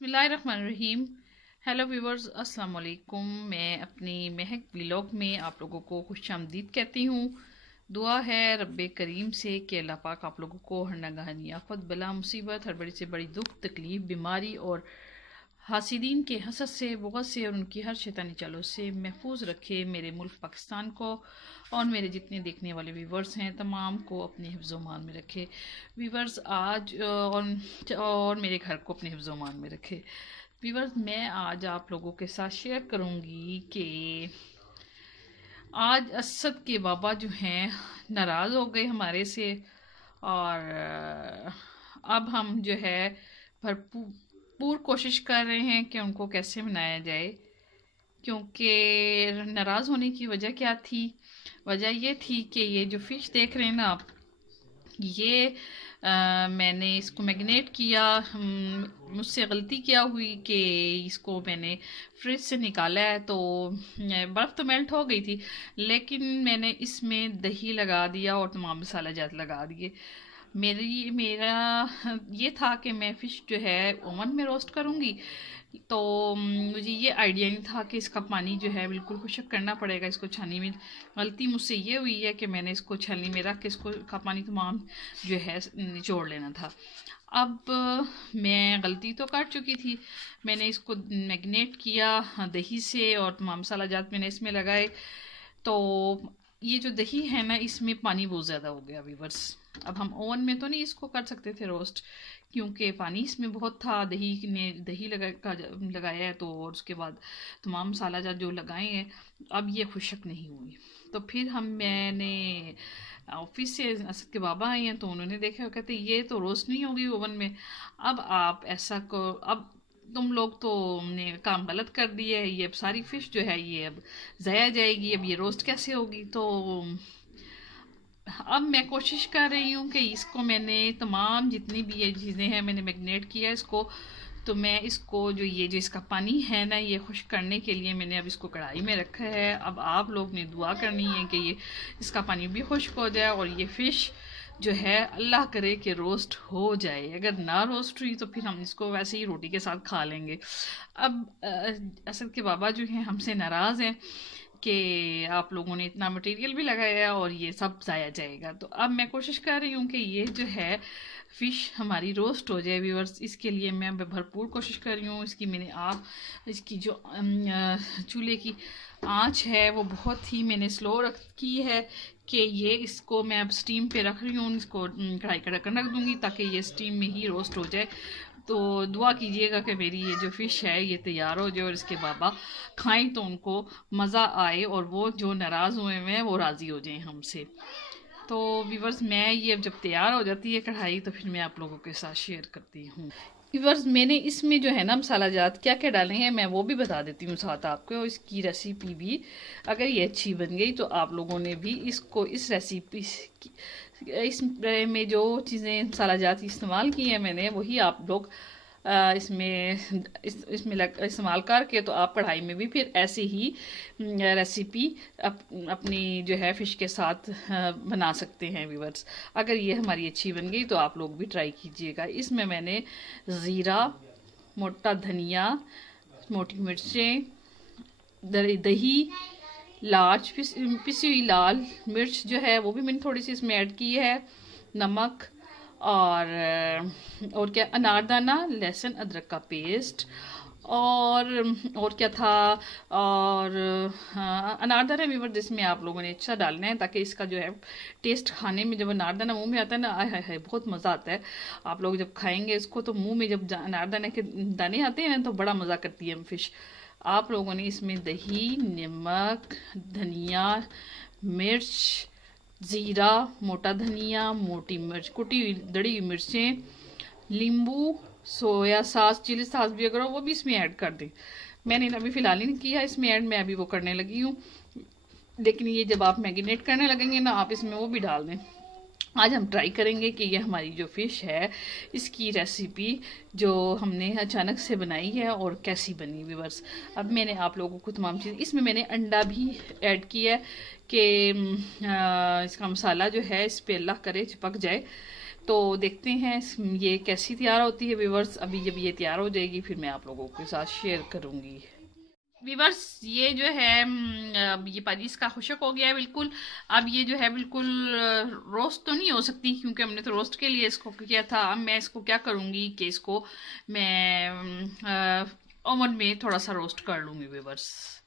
बिस्मिल्लाहिर्रहमानिर्रहीम। Hello viewers, अस्सलाम वालेकुम। मैं अपनी महक व्लॉग में आप लोगों को खुशामदीद कहती हूँ। दुआ है रब्बे करीम से कि अल्लाह पाक आप लोगों को हर नगहानी आफत बला मुसीबत, हर बड़ी से बड़ी दुख तकलीफ बीमारी और हासिदीन के हसद से बुग़्ज़ से और उनकी हर शैतानी चालों से महफूज रखे। मेरे मुल्क पाकिस्तान को और मेरे जितने देखने वाले व्यूवर्स हैं तमाम को अपने हिफ्ज़ मान में रखे। व्यूवर्स आज और मेरे घर को अपने हिफ्ज़ मान में रखे। व्यूवर्स, मैं आज आप लोगों के साथ शेयर करूंगी कि आज असद के बाबा जो हैं नाराज़ हो गए हमारे से, और अब हम जो है भरपूर कोशिश कर रहे हैं कि उनको कैसे मनाया जाए। क्योंकि नाराज़ होने की वजह क्या थी? वजह ये थी कि ये जो फ़िश देख रहे हैं ना आप, ये मैंने इसको मैग्नेट किया। मुझसे गलती क्या हुई कि इसको मैंने फ्रिज से निकाला है तो बर्फ़ तो मेल्ट हो गई थी, लेकिन मैंने इसमें दही लगा दिया और तमाम मसाला जात लगा दिए। मेरा ये था कि मैं फ़िश जो है ओवन में रोस्ट करूँगी, तो मुझे ये आइडिया नहीं था कि इसका पानी जो है बिल्कुल खुश्क करना पड़ेगा इसको छानी में। गलती मुझसे ये हुई है कि मैंने इसको छलनी में रख के इसको का पानी तमाम जो है निचोड़ लेना था। अब मैं गलती तो कर चुकी थी। मैंने इसको मैग्नेट किया दही से और तमाम मसाला जात मैंने इसमें लगाए, तो ये जो दही है ना इसमें पानी बहुत ज़्यादा हो गया व्यूवर्स। अब हम ओवन में तो नहीं इसको कर सकते थे रोस्ट, क्योंकि पानी इसमें बहुत था। दही लगाया है तो, और उसके बाद तमाम मसाला जात जो लगाए हैं, अब ये खुशक नहीं हुई। तो फिर मैंने ऑफिस से असद के बाबा आए हैं तो उन्होंने देखा, कहते ये तो रोस्ट नहीं होगी ओवन में। अब आप ऐसा को, अब तुम लोग तो ने काम गलत कर दिया है, ये अब सारी फ़िश जो है ये अब ज़ाया जाएगी, अब ये रोस्ट कैसे होगी। तो अब मैं कोशिश कर रही हूँ कि इसको मैंने तमाम जितनी भी ये चीज़ें हैं मैंने मैग्नेट किया इसको, तो मैं इसको जो इसका पानी है ना ये खुश्क करने के लिए मैंने अब इसको कढ़ाई में रखा है। अब आप लोग ने दुआ करनी है कि ये इसका पानी भी खुश्क हो जाए और ये फ़िश जो है अल्लाह करे कि रोस्ट हो जाए। अगर ना रोस्ट हुई तो फिर हम इसको वैसे ही रोटी के साथ खा लेंगे। अब असद के बाबा जो हैं हमसे नाराज़ हैं कि आप लोगों ने इतना मटेरियल भी लगाया है और ये सब ज़ाया जाएगा। तो अब मैं कोशिश कर रही हूँ कि ये जो है फ़िश हमारी रोस्ट हो जाए व्यूअर्स। इसके लिए मैं भरपूर कोशिश कर रही हूँ। इसकी जो चूल्हे की आंच है वो बहुत ही मैंने स्लो की है कि ये इसको मैं अब स्टीम पे रख रही हूँ। इसको कढ़ाई का ढक्कन रख दूँगी ताकि ये स्टीम में ही रोस्ट हो जाए। तो दुआ कीजिएगा कि मेरी ये जो फ़िश है ये तैयार हो जाए और इसके बाबा खाएं तो उनको मज़ा आए और वो जो नाराज़ हुए हुए हैं वो राज़ी हो जाएं हमसे। तो व्यूवर्स, मैं ये जब तैयार हो जाती है कढ़ाई तो फिर मैं आप लोगों के साथ शेयर करती हूँ। व्यूवर्स, मैंने इसमें जो है ना मसाला जात क्या क्या डाले हैं मैं वो भी बता देती हूँ साथ आपको, और इसकी रेसिपी भी। अगर ये अच्छी बन गई तो आप लोगों ने भी इसको इस रेसिपी इसमें जो चीज़ें मसाला जात इस्तेमाल की हैं मैंने वही आप लोग इसमें इस्तेमाल करके तो आप कढ़ाई में भी फिर ऐसे ही रेसिपी अपनी जो है फ़िश के साथ बना सकते हैं व्यूवर्स। अगर ये हमारी अच्छी बन गई तो आप लोग भी ट्राई कीजिएगा। इसमें मैंने ज़ीरा, मोटा धनिया, मोटी मिर्चें, दही, पिसी हुई लाल मिर्च जो है वो भी मैंने थोड़ी सी इसमें ऐड की है, नमक और क्या, अनारदाना, लहसुन अदरक का पेस्ट और क्या था, और अनारदाना भी जिसमें आप लोगों ने अच्छा डालना है ताकि इसका जो है टेस्ट खाने में, जब अनारदाना मुंह में आता है ना, आय हाय हाय बहुत मज़ा आता है। आप लोग जब खाएंगे इसको तो मुंह में जब अनारदाना के दाने आते हैं ना तो बड़ा मज़ा करती है फ़िश। आप लोगों ने इसमें दही, नमक, धनिया, मिर्च, ज़ीरा, मोटा धनिया, मोटी मिर्च, कुटी हुई दड़ी हुई मिर्चें, नींबू, सोया सॉस, चिली सॉस भी अगर हो वो भी इसमें ऐड कर दें। मैंने अभी फ़िलहाल नहीं किया इसमें ऐड, मैं अभी वो करने लगी हूँ। लेकिन ये जब आप मैरिनेट करने लगेंगे ना आप इसमें वो भी डाल दें। आज हम ट्राई करेंगे कि ये हमारी जो फ़िश है इसकी रेसिपी जो हमने अचानक से बनाई है और कैसी बनी व्यूअर्स। अब मैंने आप लोगों को तमाम चीज़, इसमें मैंने अंडा भी ऐड किया है कि इसका मसाला जो है इस पर अल्लाह करे चिपक जाए। तो देखते हैं ये कैसी तैयार होती है व्यूवर्स। अभी जब ये तैयार हो जाएगी फिर मैं आप लोगों के साथ शेयर करूंगी। व्यूवर्स ये जो है अब ये पाजी इसका खुशक हो गया है बिल्कुल। अब ये जो है बिल्कुल रोस्ट तो नहीं हो सकती क्योंकि हमने तो रोस्ट के लिए इसको किया था। अब मैं इसको क्या करूंगी कि इसको मैं ओवन में थोड़ा सा रोस्ट कर लूंगी व्यूवर्स।